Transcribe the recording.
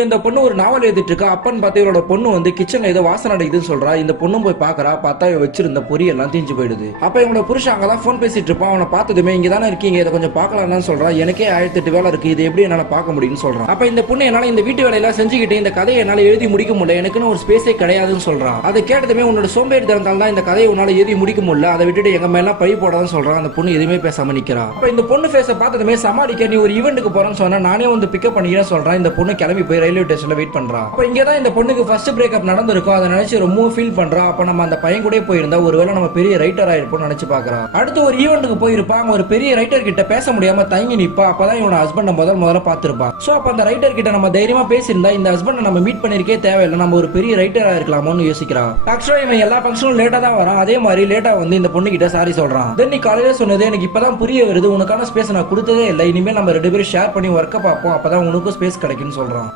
இந்த பொண்ணு ஒரு நாவல் எழுதிட்டு இருக்கா. அப்பன்னு பார்த்து இவரோட பொண்ணு வந்து கிச்சன்ல ஏதோ வாசனை அடிக்குதுன்னு சொல்றா. இந்த பொண்ணும் போய் பாக்குறா. பார்த்தா இவ வச்சிருந்த பொரி எல்லாம் தீஞ்சு போயிடுது. அப்ப இவனோட புருஷன் அங்கதான் போன் பேசிட்டு இருப்பான். அவனை பார்த்ததுமே இங்க தானே இருக்கீங்க, இதை கொஞ்சம் பார்க்கலாம்னு சொல்றா. எனக்கே 1008 வேலை இருக்கு, இது எப்படி என்னால பார்க்க முடியும்னு சொல்றான். அப்ப இந்த பொண்ணு என்னால இந்த வீட்டு வேலையெல்லாம் செஞ்சுக்கிட்டு இந்த கதையை என்னால எழுதி முடிக்க முடியல, எனக்குன்னு ஒரு ஸ்பேஸே கிடையாதுன்னு சொல்றான். அதை கேட்டதுமே உன்னோட சோம்பேறி தரத்தால் தான் இந்த கதையை உன்னால எழுதி முடிக்க முடியல, அதை விட்டுட்டு எங்க மேல பழி போடாதுன்னு சொல்றான். அந்த பொண்ணு எதுவுமே பேசாம நிக்கிறா. அப்ப இந்த பொண்ணு ஃபேஸை பார்த்ததுமே சமாளிக்க நீ ஒரு ஈவெண்ட்டுக்கு போறேன்னு சொன்னா நானே வந்து பிக்கப் பண்ணிக்கிறேன் சொல்றான். இந்த பொண்ணு கிளம்பி போய் ரயில்வே ஸ்டேஷன்ல வெயிட் பண்றா. அப்ப இங்கதான் இந்த பொண்ணுக்கு ஃபர்ஸ்ட் பிரேக்கப் நடந்திருக்கும். அதை நினைச்சு ரொம்ப ஃபீல் பண்றா. அப்ப நம்ம அந்த பையன் கூட போயிருந்தா ஒருவேளை நம்ம பெரிய ரைட்டர் ஆயிருப்போம் நினைச்சு பாக்குறா. அடுத்து ஒரு ஈவெண்ட்டுக்கு போயிருப்பா. அங்க ஒரு பெரிய ரைட்டர் கிட்ட பேச முடியாம தங்கி நிப்பா. அப்பதான் இவனோட ஹஸ்பண்ட் முதல்ல பார்த்திருப்பான். சோ அப்ப அந்த ரைட்டர் கிட்ட நம்ம தைரியமா பேசியிருந்தா இந்த ஹஸ்பண்ட் நம்ம மீட் பண்ணிருக்கே தேவையில்லை, நம்ம ஒரு பெரிய ரைட்டர் ஆயிருக்கலாமோன்னு யோசிக்கிறா. ஆக்சுவலா இவன் எல்லா ஃபங்க்ஷனும் லேட்டா தான் வரான். அதே மாதிரி லேட்டா வந்து இந்த பொண்ணு கிட்ட சாரி சொல்றான். தென் நீ காலையில சொன்னது எனக்கு இப்பதான் புரிய வருது, உனக்கான ஸ்பேஸ் நான் கொடுத்ததே இல்லை, இனிமேல் நம்ம 2 பேரும் ஷேர் பண்ணி ஒர்க்க பார்ப்போம், அப்பதான் உனக்கும் ஸ்பேஸ் கிடைக்கும்னு சொல்றான்.